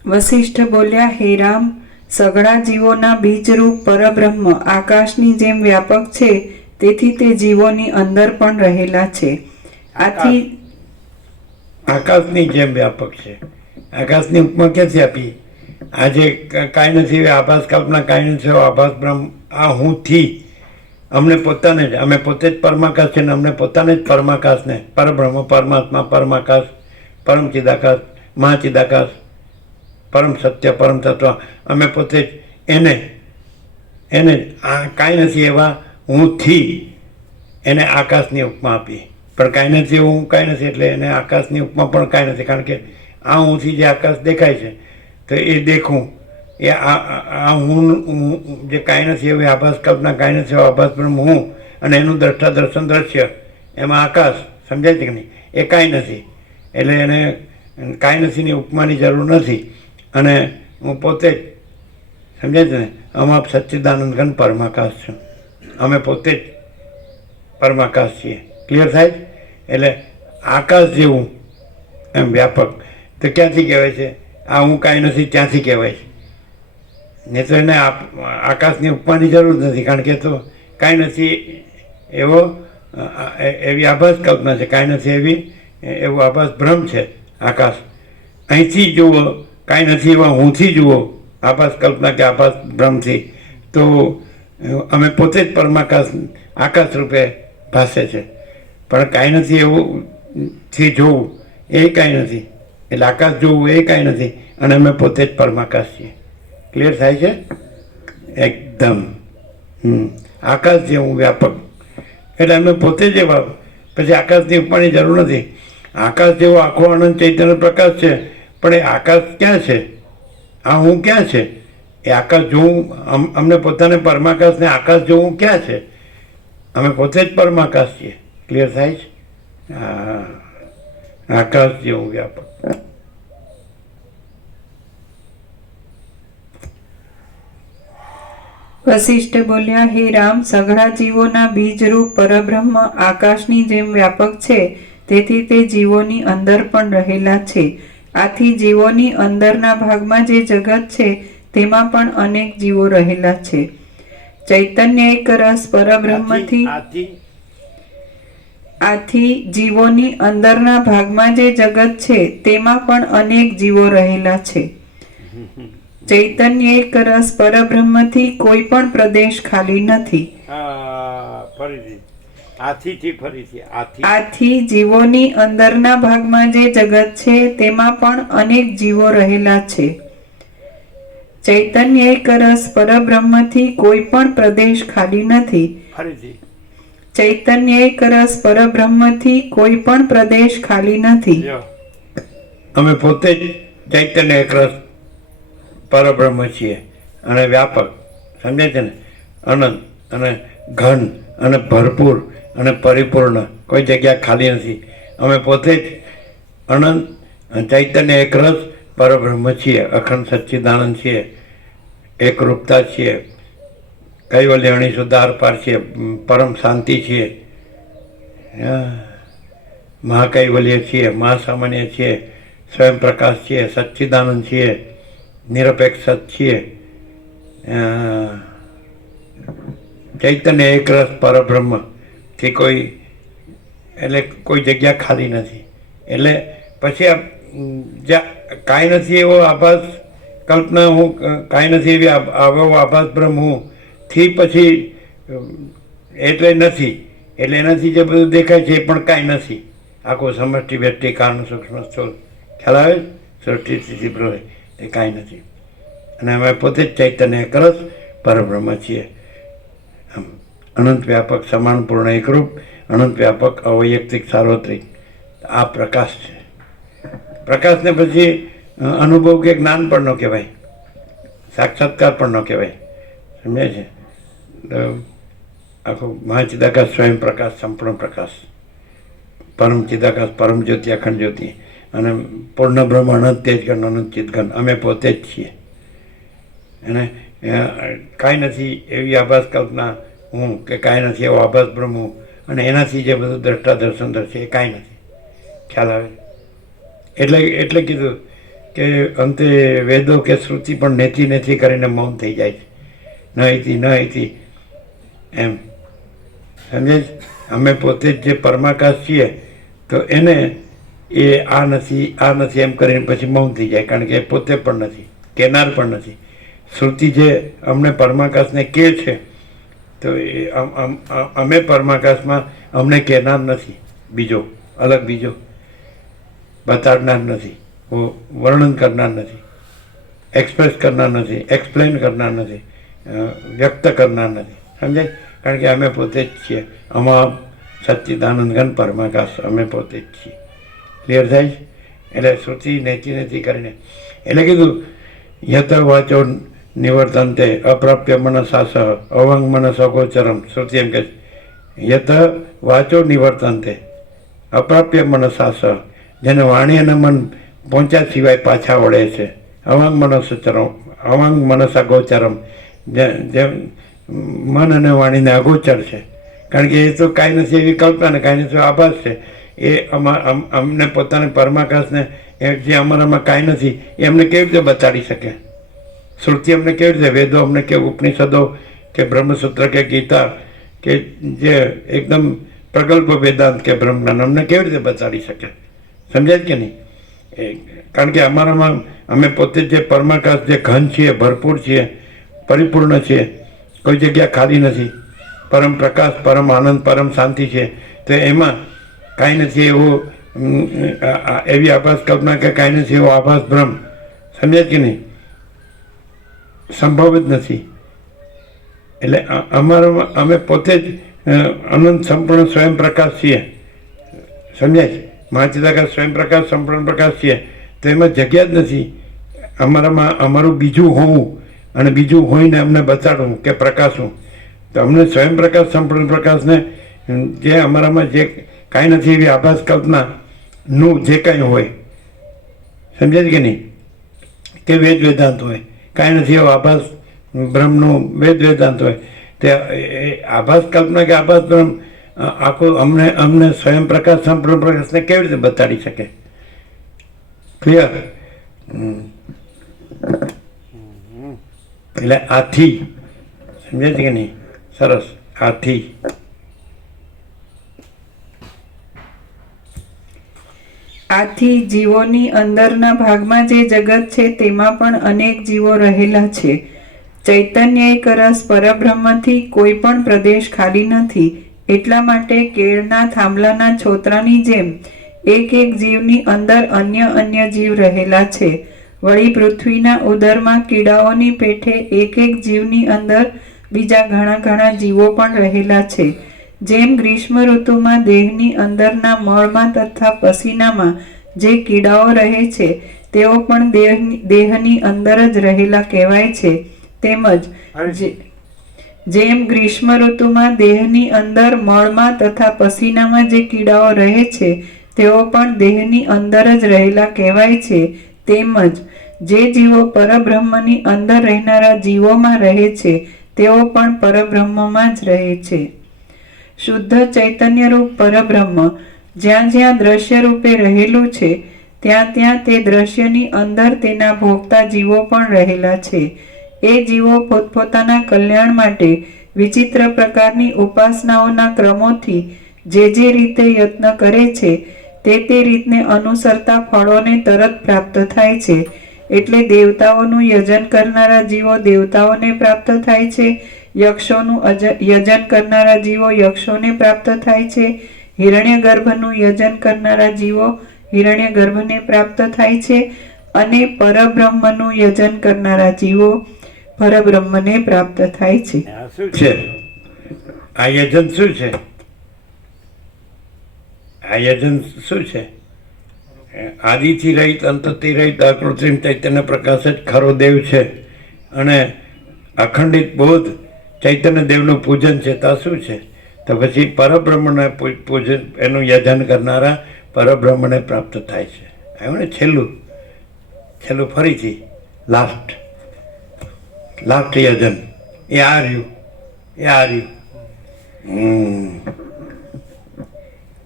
વશિષ્ઠ બોલ્યા, હે રામ, સઘળા જીવોના બીજરૂપ પરબ્રહ્મ આકાશની જેમ વ્યાપક છે, તેથી તે જીવોની અંદર પણ રહેલા છે. આથી આકાશની જેમ વ્યાપક છે. આકાશની ઉપમા ક્યાંથી આપી? આજે કાંઈ નથી, આભાસ કલ્પના કાંઈ નથી, આભાસ બ્રહ્મ આ હુંથી અમને પોતાને જ, અમે પોતે જ પરમાકાશ છે ને અમને પોતાને જ પરમાકાશને, પરબ્રહ્મ, પરમાત્મા, પરમાકાશ, પરમ ચિદાકાશ, મહાચિદાકાશ, પરમ સત્ય, પરમ તત્વ, અમે પોતે જ એને આ કાંઈ નથી એવા હુંથી એને આકાશની ઉપમા આપી. પણ કાંઈ નથી એવું કાંઈ નથી, એટલે એને આકાશની ઉપમા પણ કાંઈ નથી. કારણ કે આ હુંથી જે આકાશ દેખાય છે તો એ દેખું એ આ હું જે કાંઈ નથી એવી આભાસ કલ્પના, કાંઈ નથી એવો આભાસ બ્રહ્મ હું, અને એનું દ્રષ્ટા દર્શન દ્રશ્ય એમાં આકાશ, સમજાય છે કે નહીં? એ કાંઈ નથી. એટલે એને કાંઈ નથીની ઉપમાની જરૂર નથી. અને હું પોતે જ, સમજાય છે ને, આપ સચ્ચિદાનંદ ઘન પરમાકાશ છું. અમે પોતે જ પરમાકાશ છીએ. ક્લિયર થાય? એટલે આકાશ જેવું એમ વ્યાપક તો ક્યાંથી કહેવાય છે? આ હું કાંઈ નથી ત્યાંથી કહેવાય છે. નહીં તો એને આકાશની ઉપમાની જરૂર નથી, કારણ કે તો કાંઈ નથી એવો એવી આભાસ કલ્પના છે, કાંઈ નથી એવી એવો આભાસ ભ્રમ છે આકાશ. અહીંથી જુઓ, કાંઈ નથી એવા હુંથી જુઓ આભાસ કલ્પના કે આભાસ ભ્રમથી, તો અમે પોતે જ પરમાકાશ આકાશ રૂપે ભાસે છે. પણ કાંઈ નથી એવું થી જોવું એ કાંઈ નથી, એટલે આકાશ જોવું એ કાંઈ નથી, અને અમે પોતે જ પરમાકાશ છીએ. ક્લિયર થાય છે? એકદમ આકાશ જેવું વ્યાપક, એટલે અમે પોતે જ એવા. પછી આકાશની ઉપમાની જરૂર નથી. આકાશ જેવો આખો અનંત ચૈતન્ય પ્રકાશ છે, પણ એ આકાશ ક્યાં છે? આ હું ક્યાં છે? એ આકાશ જોવું, અમને પોતાને પરમાકાશને આકાશ જોવું ક્યાં છે? અમે પોતે જ પરમાકાશ છીએ. ક્લિયર થાય છે? હા, આકાશ જેવું વ્યાપક. વશિષ્ઠ બોલ્યા, હે રામ, સઘળા જીવોના બીજરૂપ પરબ્રહ્મ આકાશની જેમ વ્યાપક છે, તેથી તે જીવોની અંદર પણ રહેલા છે. આથી જીવોની અંદરના ભાગમાં જે જગત છે તેમાં પણ અનેક જીવો રહેલા છે. ચૈતન્ય એક રસ પરબ્રહ્મથી આથી જીવોની અંદરના ભાગમાં જે જગત છે તેમાં પણ અનેક જીવો રહેલા છે. ચૈતન્ય એક રસ પરબ્રહ્મથી કોઈ પણ પ્રદેશ ખાલી નથી. આથી જીવોની અંદરના ભાગમાં જે જગત છે તેમાં પણ અનેક જીવો રહેલા છે. ચૈતન્ય એક રસ પરબ્રહ્મથી કોઈ પણ પ્રદેશ ખાલી નથી. ચૈતન્ય એક રસ પરબ્રહ્મથી કોઈ પણ પ્રદેશ ખાલી નથી. અમે પોતે જ ચૈતન્ય એક રસ પરબ્રહ્મ છીએ, અને વ્યાપક, સમજાય છે ને? અનંત અને ઘન અને ભરપૂર અને પરિપૂર્ણ, કોઈ જગ્યા ખાલી નથી. અમે પોતે જ અનંત ચૈતન્ય એક રસ પરબ્રહ્મ છીએ, અખંડ સચ્ચિદાનંદ છીએ, એકરૂપતા છીએ, કૈવલ્ય અણી સુધાર પાર છીએ, પરમ શાંતિ છીએ, મહાકૈવલ્ય છીએ, મહાસામાન્ય છીએ, સ્વયં પ્રકાશ છીએ, સચ્ચિદાનંદ છીએ, નિરપેક્ષ છીએ. ચૈતન્ય એક રસ પરબ્રહ્મથી કોઈ, એટલે કોઈ જગ્યા ખાલી નથી. એટલે પછી કાંઈ નથી એવો આભાસ કલ્પના હું, કાંઈ નથી એવી આવો આભાસ બ્રહ્મ હું થી પછી એટલે નથી, એટલે એનાથી જે બધું દેખાય છે એ પણ કાંઈ નથી. આખું સમષ્ટિ વ્યક્તિ કારણ સૂક્ષ્મ સ્થૂળ, ખ્યાલ આવે? સૃષ્ટિ સ્થિતિ પ્રલય એ કાંઈ નથી. અને અમે પોતે જ ચૈતન્ય એક રસ પરબ્રહ્મ છીએ. અનંત વ્યાપક, સમાન પૂર્ણ એકરૂપ, અનંત વ્યાપક, અવૈયક્તિક, સાર્વત્રિક આ પ્રકાશ છે. પ્રકાશને પછી અનુભવ કે જ્ઞાન પણ ન કહેવાય, સાક્ષાત્કાર પણ ન કહેવાય. સમજાય છે? આખું મહાચિદાકાશ, સ્વયં પ્રકાશ, સંપૂર્ણ પ્રકાશ, પરમ ચિદાકાશ, પરમ જ્યોતિ, અખંડ જ્યોતિ, અને પૂર્ણ બ્રહ્મ, અનંત તેજ ઘન, અનંત ચિત ઘન, અમે પોતે જ છીએ. અને કાંઈ નથી એવી આભાસ કલ્પના હું, કે કાંઈ નથી એવો આભાસ બ્રહ્મ હું, અને એનાથી જે બધું દ્રષ્ટા દર્શન દર્શે એ કાંઈ નથી. ખ્યાલ આવે? એટલે કીધું કે અંતે વેદો કે શ્રુતિ પણ નેથી નેથી કરીને મૌન થઈ જાય છે. ન હતી એમ સમજે છે? અમે પોતે જ જે પરમાકાશ છીએ તો એને એ આ નથી એમ કરીને પછી મૌન થઈ જાય, કારણ કે એ પોતે પણ નથી, કહેનાર પણ નથી. શ્રુતિ જે અમને પરમાકાશને કહે છે તો એ અમે પરમાકાશમાં અમને કહેનાર નથી, બીજો બતાડનાર નથી, વર્ણન કરનાર નથી, એક્સપ્રેસ કરનાર નથી, એક્સપ્લેન કરનાર નથી, વ્યક્ત કરનાર નથી. સમજાય? કારણ કે અમે પોતે જ છીએ. અમામ સચ્ચિદાનંદ ઘન પરમાકાશ અમે પોતે જ છીએ. ક્લિયર થાય છે? એટલે શ્રુતિ નેતિ કરીને એટલે કીધું યત વાચો નિવર્તનતે અપ્રાપ્ય મનસાસ અવંગ મનસ અગોચરમ. શ્રુતિ એમ કહે છે યત વાચો નિવર્તનતે અપ્રાપ્ય મનસાસ, જેને વાણી અને મન પહોંચ્યા સિવાય પાછા વળે છે. અવંગ મનસ અગોચરમ, જે મન અને વાણીને અગોચર છે. કારણ કે એ તો કાંઈ નથી એવી કલ્પના ને કાંઈ નથી આભાસ છે. એ અમને પોતાને પરમાકાશને જે અમારામાં કાંઈ નથી એ અમને કેવી રીતે બતાડી શકે? શ્રુતિ અમને કેવી રીતે, વેદો અમને કે ઉપનિષદો કે બ્રહ્મસૂત્ર કે ગીતા કે જે એકદમ પ્રગલ્ભ વેદાંત કે બ્રહ્મજ્ઞાન અમને કેવી રીતે બતાડી શકે? સમજાય કે નહીં? કારણ કે અમારામાં અમે પોતે જે પરમાકાશ જે ઘન છીએ, ભરપૂર છીએ, પરિપૂર્ણ છીએ, કોઈ જગ્યા ખાલી નથી, પરમ પ્રકાશ, પરમ આનંદ, પરમ શાંતિ છે. તો એમાં કાંઈ નથી એવું એવી આભાસ કલ્પના કે કાંઈ નથી એવો આભાસ બ્રહ્મ. સમજાય કે નહીં? સંભવ જ નથી. એટલે અમારામાં અમે પોતે જ અનંત સંપૂર્ણ સ્વયં પ્રકાશ છીએ. સમજાય છે? મહાચિદાકાશ સ્વયં પ્રકાશ સંપૂર્ણ પ્રકાશ છીએ. તો એમાં જગ્યા જ નથી અમારામાં અમારું બીજું હોવું અને બીજું હોઈને અમને બતાડવું કે પ્રકાશવું. તો અમને સ્વયં પ્રકાશ સંપૂર્ણ પ્રકાશને જે અમારામાં જે કાંઈ નથી એવી આભાસ કલ્પનાનું જે કાંઈ હોય, સમજાય કે નહીં? કે વેદાંત હોય, કાંઈ નથી એવો આભાસ બ્રહ્મનું વેદાંત હોય, તે આભાસ કલ્પના કે આભાસ બ્રહ્મ આખું અમને સ્વયં પ્રકાશ સંપૂર્ણ પ્રકાશને કેવી રીતે બતાડી શકે? ક્લિયર? એટલે આથી સમજાય છે કે નહીં? સરસ. આથી જીવોની અંદરના ભાગમાં જે જગત છે તેમાં પણ અનેક જીવો રહેલા છે. ચૈતન્ય એક રસ પરબ્રહ્મથી કોઈ પણ પ્રદેશ ખાલી નથી. એટલા માટે કેળના થાંભલાના છોતરાની જેમ એક જીવની અંદર અન્ય જીવ રહેલા છે. વળી પૃથ્વીના ઉદરમાં કીડાઓની પેઠે એક જીવની અંદર બીજા ઘણા જીવો પણ રહેલા છે. જેમ ગ્રીષ્મ ઋતુમાં દેહની અંદરના મળમાં તથા પસીનામાં જે કીડાઓ રહે છે તેઓ પણ દેહની અંદર જ રહેલા કહેવાય છે. તેમજ જેમ ગ્રીષ્મ ઋતુમાં દેહની અંદર મળમાં તથા પસીનામાં જે કીડાઓ રહે છે તેઓ પણ દેહની અંદર જ રહેલા કહેવાય છે. તેમજ જે જીવો પરબ્રહ્મની અંદર રહેનારા જીવોમાં રહે છે તેઓ પણ પરબ્રહ્મમાં જ રહે છે. શુદ્ધ ચૈતન્ય રૂપ પરબ્રહ્મ જ્યાં દ્રશ્ય રૂપે રહેલું છે ત્યાં તે દ્રશ્યની અંદર તેના ભોગતા જીવો પણ રહેલા છે. એ જીવો પોતપોતાના કલ્યાણ માટે વિચિત્ર પ્રકારની ઉપાસનાઓના ક્રમોથી જે રીતે યત્ન કરે છે તે રીતને અનુસરતા ફળોને તરત પ્રાપ્ત થાય છે. એટલે દેવતાઓનું યજન કરનારા જીવો દેવતાઓને પ્રાપ્ત થાય છે, યક્ષોનું યજન કરનારા જીવો યક્ષોને પ્રાપ્ત થાય છે, હિરણ્યગર્ભનું યજન કરનારા જીવો હિરણ્યગર્ભને પ્રાપ્ત થાય છે અને પરબ્રહ્મનું યજન કરનારા જીવો પરબ્રહ્મને પ્રાપ્ત થાય છે. શું છે આ યજન? શું છે આ યજન? શું છે? આદિથી રહિત, અંતથી રહિત અકૃત્રિમ ચૈતન્ય પ્રકાશ જ ખરો દેવ છે અને અખંડિત બોધ ચૈતન્ય દેવનું પૂજન છે. તો શું છે? તો પછી પરબ્રહ્મને પૂજન, એનું યજન કરનારા પરબ્રહ્મને પ્રાપ્ત થાય છે. આવ્યું ને? છેલ્લું ફરીથી લાસ્ટ યજન એ આ રહ્યું.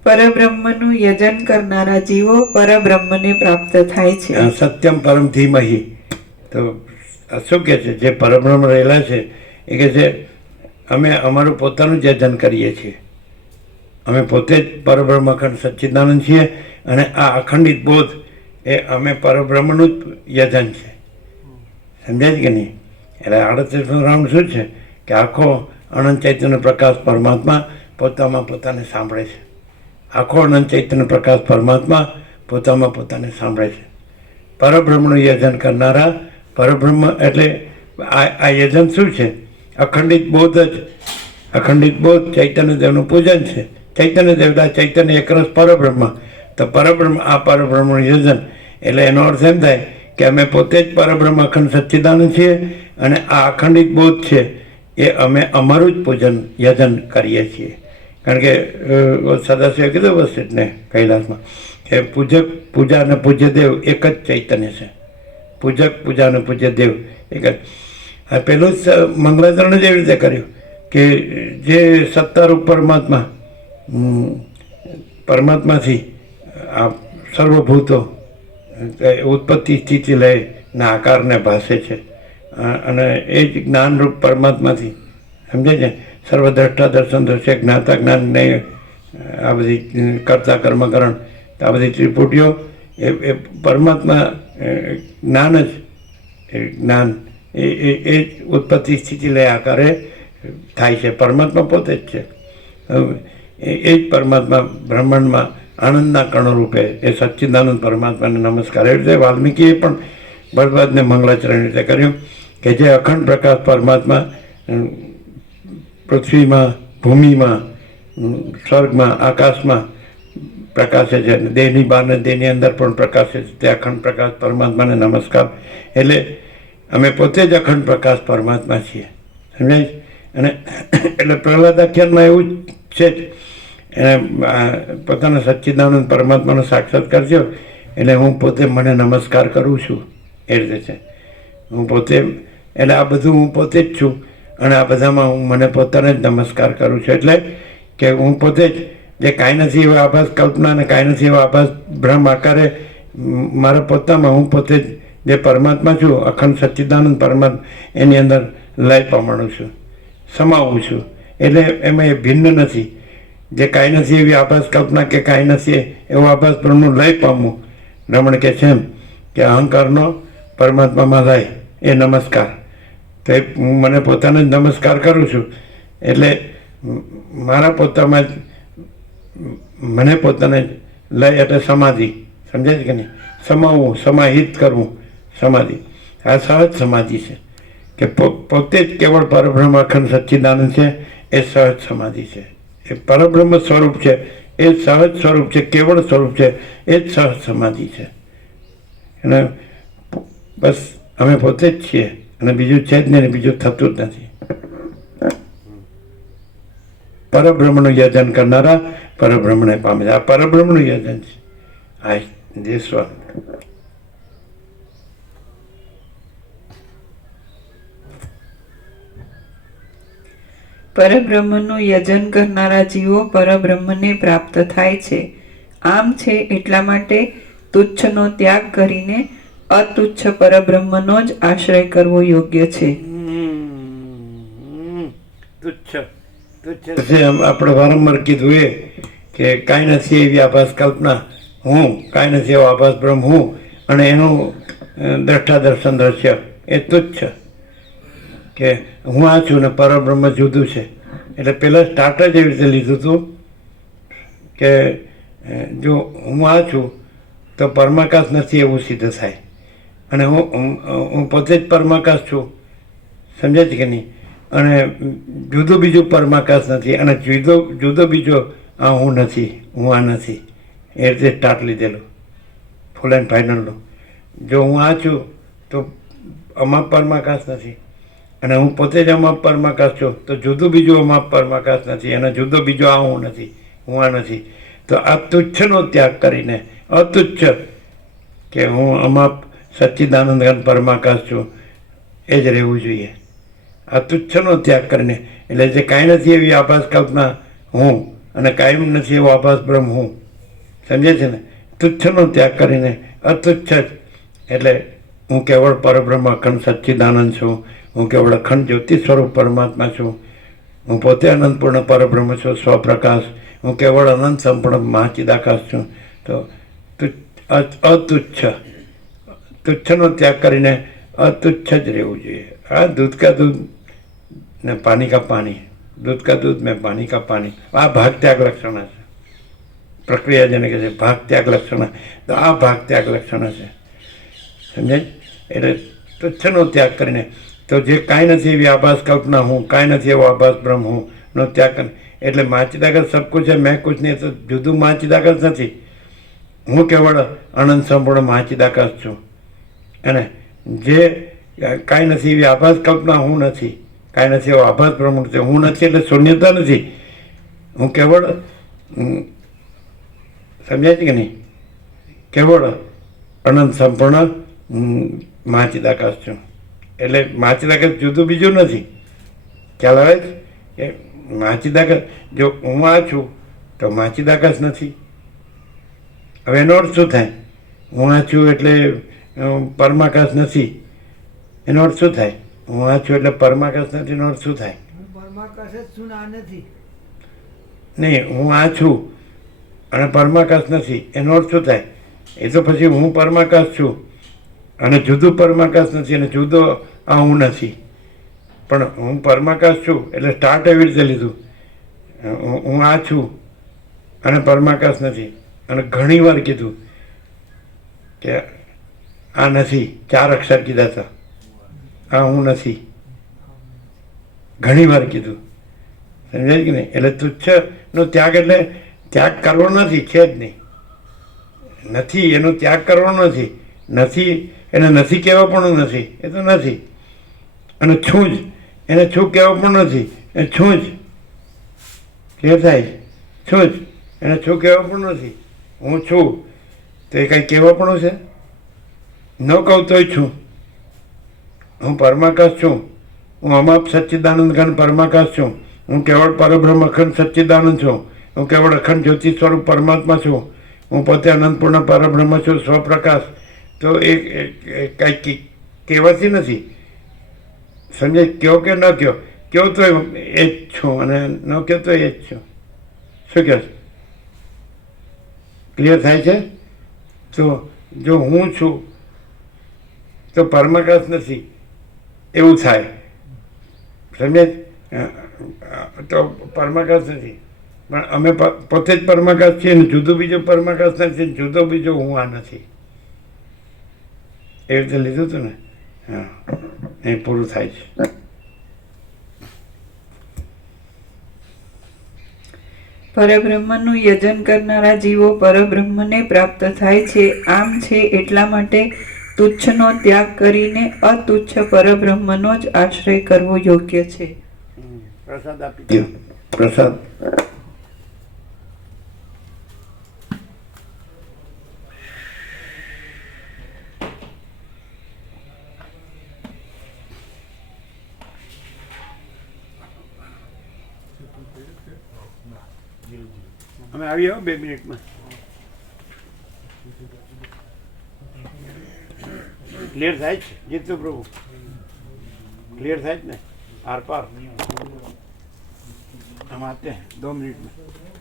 પરબ્રહ્મનું યજન કરનારા જીવો પરબ્રહ્મને પ્રાપ્ત થાય છે. સત્યમ પરમ ધીમહી. તો આ શું કહે છે? જે પરબ્રહ્મ રહેલા છે એ કહે છે અમે અમારું પોતાનું જ યજન કરીએ છીએ. અમે પોતે જ પરબ્રહ્મ અખંડ સચ્ચિદાનંદ છીએ અને આ અખંડિત બોધ એ અમે પરબ્રહ્મનું જ યજન છે. સમજાય છે કે નહીં? એટલે 38નો રાઉન્ડ શું છે કે આખો અનંત ચૈતન્ય પ્રકાશ પરમાત્મા પોતામાં પોતાને સાંભળે છે. આખો અનંત ચૈતન્ય પ્રકાશ પરમાત્મા પોતામાં પોતાને સાંભળે છે. પરબ્રહ્મનું યજન કરનારા પરબ્રહ્મ એટલે આ યજન શું છે? અખંડિત બોધ જ. અખંડિત બોધ ચૈતન્ય દેવનું પૂજન છે. ચૈતન્ય દેવતા ચૈતન્ય એકરસ પરબ્રહ્મ. તો પરબ્રહ્મ આ પરબ્રહ્મનું યજન એટલે એનો અર્થ એમ થાય કે અમે પોતે જ પરબ્રહ્મ અખંડ સચ્ચિદાનંદ છીએ અને આ અખંડિત બોધ છે એ અમે અમારું જ પૂજન યજન કરીએ છીએ. કારણ કે સદાશિવે કીધું વસિષ્ઠને કૈલાસમાં કે પૂજક પૂજા અને પૂજ્ય દેવ એક જ ચૈતન્ય છે. પૂજક પૂજા અને પૂજ્ય દેવ એક જ. આ પેલું જ મંગલાચરણ જ એવી રીતે કર્યું કે જે સત્તારૂપ પરમાત્માથી આ સર્વભૂતો ઉત્પત્તિ સ્થિતિ લયના આકારને ભાસે છે અને એ જ જ્ઞાનરૂપ પરમાત્માથી સમજે છે સર્વદ્રષ્ટા દર્શન દ્રશ્ય જ્ઞાતા જ્ઞાન ને આ બધી કર્તા કર્મકરણ આ બધી ત્રિપુટીઓ એ પરમાત્મા જ્ઞાન જ જ્ઞાન એ જ ઉત્પત્તિ સ્થિતિ લય આકારે થાય છે. પરમાત્મા પોતે જ છે. એ જ પરમાત્મા બ્રહ્માંડમાં આનંદના કણો રૂપે એ સચ્ચિદાનંદ પરમાત્માને નમસ્કાર. એ રીતે વાલ્મીકીએ પણ ભરદ્વાજને મંગલાચરણ રીતે કર્યું કે જે અખંડ પ્રકાશ પરમાત્મા પૃથ્વીમાં ભૂમિમાં સ્વર્ગમાં આકાશમાં પ્રકાશે છે, દેહની બહાર ને દેહની અંદર પણ પ્રકાશે છે, તે અખંડ પ્રકાશ પરમાત્માને નમસ્કાર. એટલે અમે પોતે જ અખંડ પ્રકાશ પરમાત્મા છીએ. સમજાય? અને એટલે પ્રહલાદ આખ્યાનમાં એવું જ છે જ એને પોતાના સચ્ચિદાનંદ પરમાત્માનો સાક્ષાત્કાર થયો એટલે હું પોતે મને નમસ્કાર કરું છું. એ રીતે છે હું પોતે. એટલે આ બધું હું પોતે જ છું અને આ બધામાં હું મને પોતાને જ નમસ્કાર કરું છું. એટલે કે હું પોતે જ જે કાંઈ નથી એવા આભાસ કલ્પના અને કાંઈ નથી એવા આભાસ બ્રહ્મ આકારે મારા પોતામાં હું પોતે જ જે પરમાત્મા છું અખંડ સચ્ચિદાનંદ પરમાત્મા એની અંદર લય પામણું છું, સમાવું છું. એટલે એમાં એ ભિન્ન નથી. જે કાંઈ નથી એવી આભાસ કલ્પના કે કાંઈ નથી એવો આભાસ બ્રહ્મનું લય પામવું. રમણ કે છે એમ કે અહંકારનો પરમાત્મામાં લય એ નમસ્કાર. તો એ હું મને પોતાને જ નમસ્કાર કરું છું. એટલે મારા પોતામાં જ મને પોતાને જ લય એટલે સમાધિ. સમજાય છે કે નહીં? સમાવવું, સમાહિત કરવું, સમાધિ. આ સહજ સમાધિ છે કે પોતે જ કેવળ પરબ્રહ્મ અખંડ સચ્ચિદાનંદ છે. એ સહજ સમાધિ છે. એ પરબ્રહ્મ સ્વરૂપ છે, એ સહજ સ્વરૂપ છે, કેવળ સ્વરૂપ છે, એ જ સહજ સમાધિ છે. અને બસ અમે પોતે જ છીએ અને બીજું છે જ નહીં, બીજું થતું જ નથી. પરબ્રહ્મનું યજન કરનારા પરબ્રહ્મને પામે છે. આ પરબ્રહ્મનું યજન છે. આ દેશવા પરબ્રહ્મનું યજન કરનારા જીવો પરબ્રહ્મને પ્રાપ્ત થાય છે. આમ છે એટલા માટે તુચ્છનો ત્યાગ કરીને અતુચ્છ પરબ્રહ્મનો જ આશ્રય કરવો યોગ્ય છે. આપણે વારંવાર કીધું એ કે કાંઈ નથી એવી આભાસ કલ્પના હું, કાંઈ નથી એવો આભાસ બ્રહ્મ હું અને એનું દ્રષ્ટા દર્શન દ્રશ્ય એ તુચ્છ. કે હું આ છું ને પરબ્રહ્મ જુદું છે. એટલે પહેલાં સ્ટાર્ટ જ એવી રીતે લીધું હતું કે જો હું આ છું તો પરમાકાશ નથી એવું સિદ્ધ થાય અને હું પોતે જ પરમાકાશ છું. સમજાય છે કે નહીં? અને જુદું બીજું પરમાકાશ નથી અને જુદો બીજો આ હું નથી, હું આ નથી. એ રીતે સ્ટાર્ટ લીધેલું ફૂલ એન્ડ ફાઇનલનું. જો હું આ છું તો અમાપ પરમાકાશ નથી અને હું પોતે જ અમાપ પરમાકાશ છું તો જુદું બીજું અમાપ પરમાકાશ નથી અને જુદો બીજો આ હું નથી, હું આ નથી. તો આ તુચ્છનો ત્યાગ કરીને અતુચ્છ કે હું અમાપ સચ્ચિદાનંદ ઘન પરમાકાશ છું એ જ રહેવું જોઈએ. આ તુચ્છનો ત્યાગ કરીને એટલે જે કાંઈ નથી એવી આભાસ કલ્પના હું અને કાયમ નથી એવો આભાસ બ્રહ્મ હું. સમજે છે ને? તુચ્છનો ત્યાગ કરીને અતુચ્છ જ એટલે હું કેવળ પરબ્રહ્મ અખંડ સચ્ચિદાનંદ છું. હું કેવળ અખંડ જ્યોતિ સ્વરૂપ પરમાત્મા છું. હું પોતે અનંતપૂર્ણ પરબ્રહ્મ છું, સ્વપ્રકાશ. હું કેવળ અનંત સંપૂર્ણ મહાચિદાકાશ છું. તો અતુચ્છ, તુચ્છનો ત્યાગ કરીને અતુચ્છ જ રહેવું જોઈએ. આ દૂધ કા દૂધ ને પાણી કા પાણી, દૂધ કા દૂધ મેં પાણી કા પાણી, આ ભાગ ત્યાગ લક્ષણા છે. પ્રક્રિયા જેને કહે છે ભાગ ત્યાગ લક્ષણા, તો આ ભાગ ત્યાગ લક્ષણા છે. સમજાય? એટલે તુચ્છનો ત્યાગ કરીને તો જે કાંઈ નથી એવી આભાસ કલ્પના હું, કાંઈ નથી એવો આભાસ બ્રહ્મ હું નો ત્યાગ કરીને, એટલે માચિદાગર સબ કુછ છે મેં કુછ નહીં, તો જુદું માચિદાગર નથી. હું કેવળ અનંત સંપૂર્ણ માચિદાકાશ છું. અને જે કાંઈ નથી એવી આભાસ કલ્પના હું નથી, કાંઈ નથી એવો આભાસ બ્રહ્મ નથી. હું નથી એટલે શૂન્યતા નથી. હું કેવળ સમજાય છે કે નહીં? કેવળ અનંત સંપૂર્ણ મહાચિદાકાશ છું. એટલે મહાચિદાકાશ જુદું બીજું નથી. ખ્યાલ આવે છે કે મહાચિદાકાશ જો હું આ છું તો મહાચિદાકાશ નથી. હવે એનો અર્થ શું થાય? હું આ છું એટલે પરમાકાશ નથી, એનો અર્થ શું થાય? હું આ છું એટલે પરમાકાશ નથી, એનો અર્થ શું થાય? નહીં, હું આ છું અને પરમાકાશ નથી, એનો અર્થ શું થાય? એ તો પછી હું પરમાકાશ છું અને જુદું પરમાકાશ નથી અને જુદો આ હું નથી. પણ હું પરમાકાશ છું એટલે સ્ટાર્ટ એવી રીતે લીધું, હું આ છું અને પરમાકાશ નથી. અને ઘણી વાર કીધું કે આ નથી, 4 અક્ષર કીધા હતા, આ હું નથી, ઘણી વાર કીધું. સમજાય કે નહીં? એટલે તુચ્છનો ત્યાગ એટલે ત્યાગ કરવો નથી, છે જ નહીં. નથી એનો ત્યાગ કરવાનો નથી. નથી એને નથી કહેવા પણ નથી, એ તો નથી. અને છું જ એને છું કહેવા પણ નથી, એ છું જ. ક્લિયર થાય? છું જ એને છું કહેવા પણ નથી. હું છું તો એ કાંઈ કહેવા પણ છે? ન કહું તોય છું. હું પરમાકાશ છું, હું અમાપ સચ્ચિદાનંદ ઘન પરમાકાશ છું. હું કેવળ પરબ્રહ્મ અખંડ સચ્ચિદાનંદ છું. હું કેવળ અખંડ જ્યોતિ સ્વરૂપ પરમાત્મા છું. હું પોતે અનંતપૂર્ણ પરબ્રહ્મ છું, સ્વપ્રકાશ. તો એ કાંઈ કહેવાથી નથી. સમજાય? કયો કે ન કયો, કયો તો એ જ છું અને ન કયો તો એ જ છું. શું કહે? ક્લિયર થાય છે? તો જો હું છું તો પરમાકાશ નથી એવું થાય. સમજાય? તો પરમાકાશ નથી, પણ અમે પોતે જ પરમાકાશ છીએ ને જુદો બીજો પરમાકાશ નથી, જુદો બીજો હું આ નથી. એ રીતે લીધું હતું ને? હા, એ પૂરું થાય છે. પરબ્રહ્મનું યજન કરનારા જીવો પરબ્રહ્મને પ્રાપ્ત થાય છે. આમ છે એટલા માટે તુચ્છનો ત્યાગ કરીને અતુચ્છ પરબ્રહ્મનો જ આશ્રય કરવો યોગ્ય છે. પ્રસાદ આપી દો. પ્રસાદ અમે આવી આવો 2 મિનિટમાં. ક્લિયર થાય છે જીતુ પ્રભુ? ક્લિયર થાય જ ને? આર પાર हम आते हैं 2 मिनट में.